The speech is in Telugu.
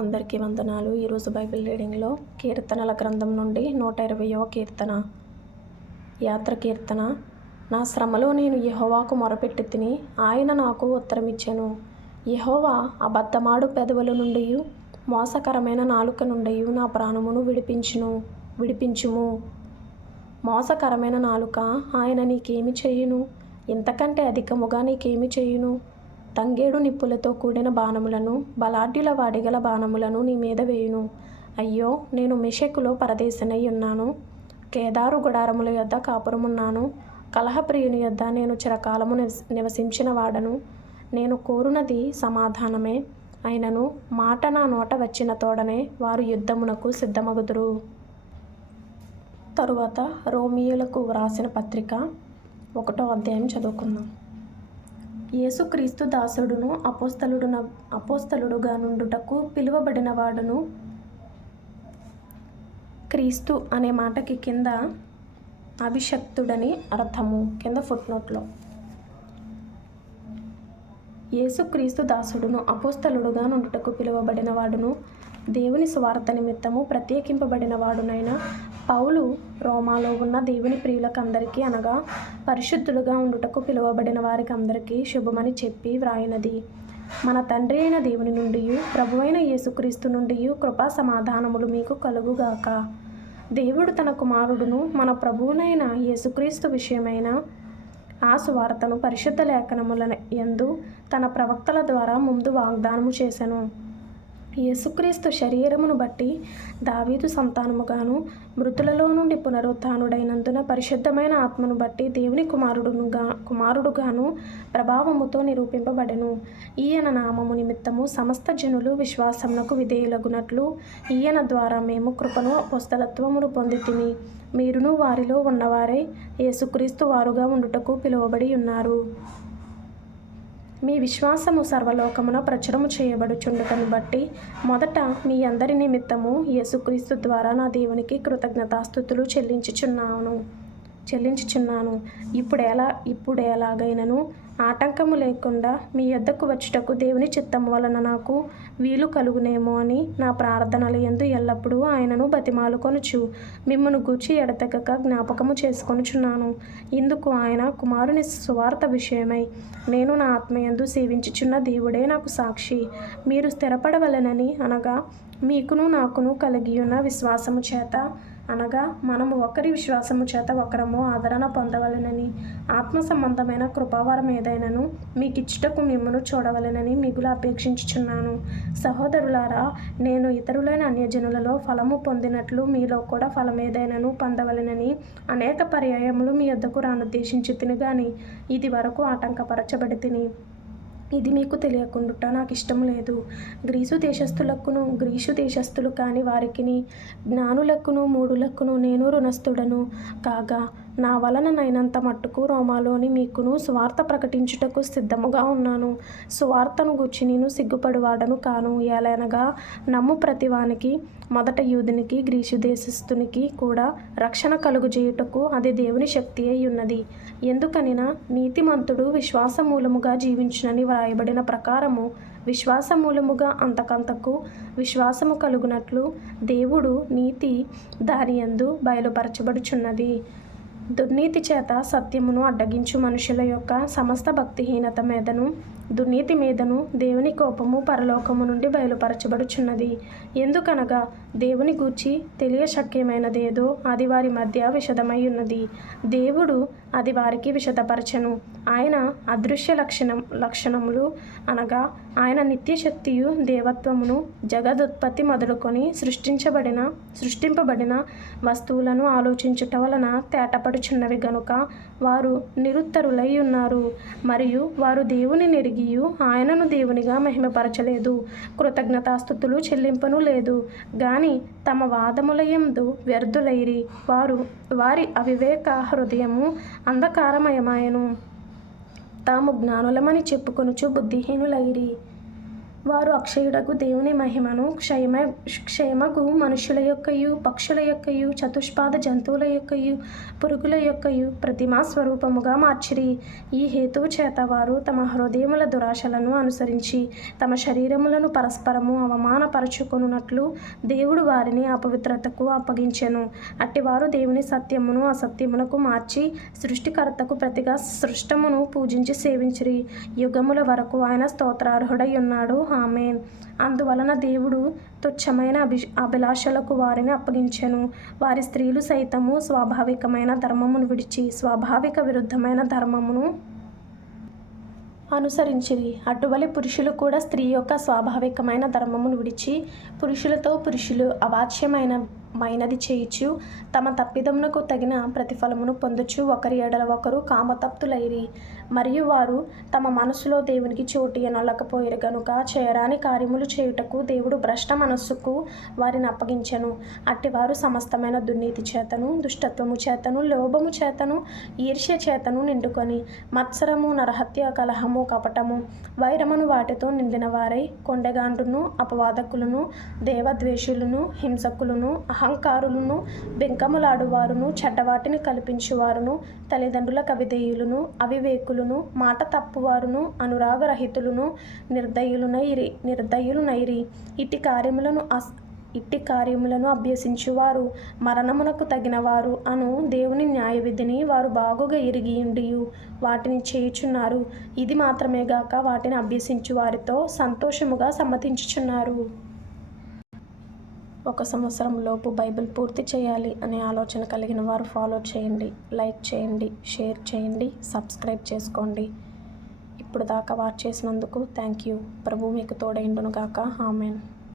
అందరికీ వందనాలు. ఈరోజు బైబిల్ రీడింగ్లో కీర్తనల గ్రంథం నుండి 120వ కీర్తన. యాత్ర కీర్తన. నా శ్రమలో నేను యెహోవాకు మొరపెట్టి తిని, ఆయన నాకు ఉత్తరమిచ్చెను. యెహోవా అబద్ధమాడు పెదవుల నుండి మోసకరమైన నాలుక నుండి నా ప్రాణమును విడిపించుము. మోసకరమైన నాలుక ఆయన నీకేమి చేయును? ఇంతకంటే అధికముగా నీకేమి చేయును? తంగేడు నిప్పులతో కూడిన బాణములను, బలాఢ్యుల వాడిగల బాణములను నీ మీద వేయును. అయ్యో, నేను మెషెకులో పరదేశినై ఉన్నాను. కేదారు గుడారముల యొద్ద కాపురమున్నాను. కలహప్రియుని యొద్ద నేను చిరకాలము నివసించిన వాడను. నేను కోరునది సమాధానమే. అయినను మాట నా నోట వచ్చిన తోడనే వారు యుద్ధమునకు సిద్ధమగుదురు. తరువాత రోమియోలకు వ్రాసిన పత్రిక 1వ అధ్యాయం చదువుకుందాం. యేసుక్రీస్తు దాసుడును అపోస్తలుడుగా నుండుటకు పిలువబడిన వాడును. క్రీస్తు అనే మాటకి కింద అభిషక్తుడని అర్థము. కింద ఫుట్నోట్లో యేసుక్రీస్తు దాసుడును అపోస్తలుడుగా నుండుటకు పిలువబడిన వాడును, దేవుని సువార్త నిమిత్తము ప్రత్యేకింపబడిన వాడునైన పౌలు రోమాలో ఉన్న దేవుని ప్రియులకందరికీ, అనగా పరిశుద్ధులుగా ఉండుటకు పిలువబడిన వారికి అందరికీ శుభమని చెప్పి వ్రాయినది. మన తండ్రి అయిన దేవుని నుండి, ప్రభువైన యేసుక్రీస్తు నుండి కృపా సమాధానములు మీకు కలుగుగాక. దేవుడు తన కుమారుడును మన ప్రభువునైన యేసుక్రీస్తు విషయమైన ఆ సువార్తను పరిశుద్ధ లేఖనముల యందు తన ప్రవక్తల ద్వారా ముందు వాగ్దానము చేసెను. యేసుక్రీస్తు శరీరమును బట్టి దావీదు సంతానముగాను, మృతులలో నుండి పునరుత్థానుడైనందున పరిశుద్ధమైన ఆత్మను బట్టి దేవుని కుమారుడుగాను ప్రభావముతో నిరూపింపబడెను. ఈయన నామము నిమిత్తము సమస్త జనులు విశ్వాసమునకు విధేయులగునట్లు ఈయన ద్వారా మేము కృపను అపోస్తలత్వమును పొందితిమి. మీరును వారిలో ఉన్నవారై యేసుక్రీస్తు వారుగా ఉండుటకు పిలువబడి ఉన్నారు. మీ విశ్వాసము సర్వలోకమున ప్రచురము చేయబడుచుండటను బట్టి మొదట మీ అందరి నిమిత్తము యేసుక్రీస్తు ద్వారా నా దేవునికి కృతజ్ఞతాస్తుతులు చెల్లించుచున్నాను. ఇప్పుడు ఎలాగైనను ఆటంకము లేకుండా మీ యొద్దకు వచ్చుటకు దేవుని చిత్తము వలన నాకు వీలు కలుగునేమో అని నా ప్రార్థనల యందు ఎల్లప్పుడూ ఆయనను బతిమాలుకొనుచు మిమ్మును గూర్చి ఎడతెగక జ్ఞాపకము చేసుకొనుచున్నాను. ఇందుకు ఆయన కుమారుని సువార్త విషయమై నేను నా ఆత్మయందు సేవించుచున్న దేవుడే నాకు సాక్షి. మీరు స్థిరపడవలెనని, అనగా మీకును నాకును కలిగియున్న విశ్వాసము చేత, అనగా మనము ఒకరి విశ్వాసము చేత ఒకరము ఆదరణ పొందవలెనని, ఆత్మ సంబంధమైన కృపావరం ఏదైనను మీకిచ్చుటకు మిమ్మును చూడవలెనని మిగులు అపేక్షించుచున్నాను. సహోదరులారా, నేను ఇతరులైన అన్యజనులలో ఫలము పొందినట్లు మీలో కూడా ఫలమేదైనను పొందవలెనని అనేక పర్యాయములు మీ యొద్దకు రానుద్దేశించి తిని గాని ఇది వరకు ఆటంకపరచబడి తిని. ఇది మీకు తెలియకుండుట నాకు ఇష్టం లేదు. గ్రీసు దేశస్థులు కాని వారికిని, జ్ఞానులకును మూఢులకును నేను రుణస్థుడను కాగా, నా వలననైనంత మట్టుకు రోమాలోని మీకును సువార్త ప్రకటించుటకు సిద్ధముగా ఉన్నాను. సువార్తను గూర్చి నేను సిగ్గుపడువాడను కాను. ఏలైనగా నమ్ము ప్రతివానికి, మొదట యూదునికి గ్రీసు దేశస్థునికి కూడా రక్షణ కలుగుజేయుటకు అది దేవుని శక్తి అయి ఉన్నది. ఎందుకనినా నీతిమంతుడు విశ్వాసమూలముగా జీవించునని వ్రాయబడిన ప్రకారము విశ్వాసమూలముగా అంతకంతకు విశ్వాసము కలుగునట్లు దేవుడు నీతి దాని యందు బయలుపరచబడుచున్నది. దుర్నీతి చేత సత్యమును అడ్డగించు మనుషుల యొక్క సమస్త భక్తిహీనత మీదను, దుర్నీతి మీదను దేవుని కోపము పరలోకము నుండి బయలుపరచబడుచున్నది. ఎందుకనగా దేవుని గూర్చి తెలియశక్యమైనదేదో అది వారి మధ్య విషదమై ఉన్నది. దేవుడు అది వారికి విషదపరచెను. ఆయన అదృశ్య లక్షణములు, అనగా ఆయన నిత్యశక్తియు దేవత్వమును జగదుత్పత్తి మొదలుకొని సృష్టింపబడిన వస్తువులను ఆలోచించుట వలన తేటపడుచున్నవి గనుక వారు నిరుత్తరులై ఉన్నారు. మరియు వారు దేవుని నెరిగియు ఆయనను దేవునిగా మహిమపరచలేదు, కృతజ్ఞతాస్తుతులు చెల్లింపను లేదు గాని తమ వాదముల యందు వ్యర్థులైరి. వారి అవివేక హృదయము అంధకారమయమాయెను. తాము జ్ఞానులమని చెప్పుకొనుచు బుద్ధిహీనులైరి. వారు అక్షయుడకు దేవుని మహిమను క్షేమగు మనుషుల యొక్కయు పక్షుల యొక్కయు చతుష్పాద జంతువుల యొక్కయు పురుగుల యొక్కయు ప్రతిమా స్వరూపముగా మార్చిరి. ఈ హేతువు చేత వారు తమ హృదయముల దురాశలను అనుసరించి తమ శరీరములను పరస్పరము అవమానపరచుకొనున్నట్లు దేవుడు వారిని అపవిత్రతకు అప్పగించెను. అట్టివారు దేవుని సత్యమును అసత్యమునకు మార్చి సృష్టికర్తకు ప్రతిగా సృష్టమును పూజించి సేవించిరి. యుగముల వరకు ఆయన స్తోత్రార్హుడై ఉన్నాడు. ఆమేన్. అందువలన దేవుడు తుచ్చమైన అభిలాషలకు వారిని అప్పగించెను. వారి స్త్రీలు సైతము స్వాభావికమైన ధర్మమును విడిచి స్వాభావిక విరుద్ధమైన ధర్మమును అనుసరించిరి. అటువలి పురుషులు కూడా స్త్రీ యొక్క స్వాభావికమైన ధర్మమును విడిచి పురుషులతో పురుషులు అవాచ్యమైనది చేయుచు తమ తప్పిదమునకు తగిన ప్రతిఫలమును పొందుచు ఒకరి ఎడల ఒకరు కామతప్తులైరి. మరియు వారు తమ మనసులో దేవునికి చోటు ఎనలేకపోయిరి గనుక చేయరాని కార్యములు చేయుటకు దేవుడు భ్రష్ట మనస్సుకు వారిని అప్పగించెను. అట్టివారు సమస్తమైన దుర్నీతి చేతను దుష్టత్వము చేతను లోభము చేతను ఈర్ష్య చేతను నిండుకొని మత్సరము నరహత్య కలహము కపటము వైరమును వాటితో నిండిన వారై కొండెగాండ్రును అపవాదకులను దేవద్వేషులను హింసకులను అహంకారులను బెంకములాడువారును చెడ్డవాటిని కల్పించువారును తల్లిదండ్రులకు అవిధేయులను అవివేకులను మాట తప్పువారును అనురాగరహితులను నిర్దయులునైరి. ఇట్టి కార్యములను అభ్యసించువారు మరణమునకు తగినవారు అను దేవుని న్యాయవిధిని వారు బాగుగా ఎరిగియుండియు వాటిని చేయుచున్నారు. ఇది మాత్రమే గాక వాటిని అభ్యసించు వారితో సంతోషముగా సమ్మతించుచున్నారు. 1 సంవత్సరం లోపు బైబిల్ పూర్తి చేయాలి అనే ఆలోచన కలిగిన వారు ఫాలో చేయండి, లైక్ చేయండి, షేర్ చేయండి, సబ్స్క్రైబ్ చేసుకోండి. ఇప్పుడు దాకా వాచ్ చేసినందుకు థ్యాంక్ యూ. ప్రభువు మీకు తోడైండును గాక. ఆమేన్.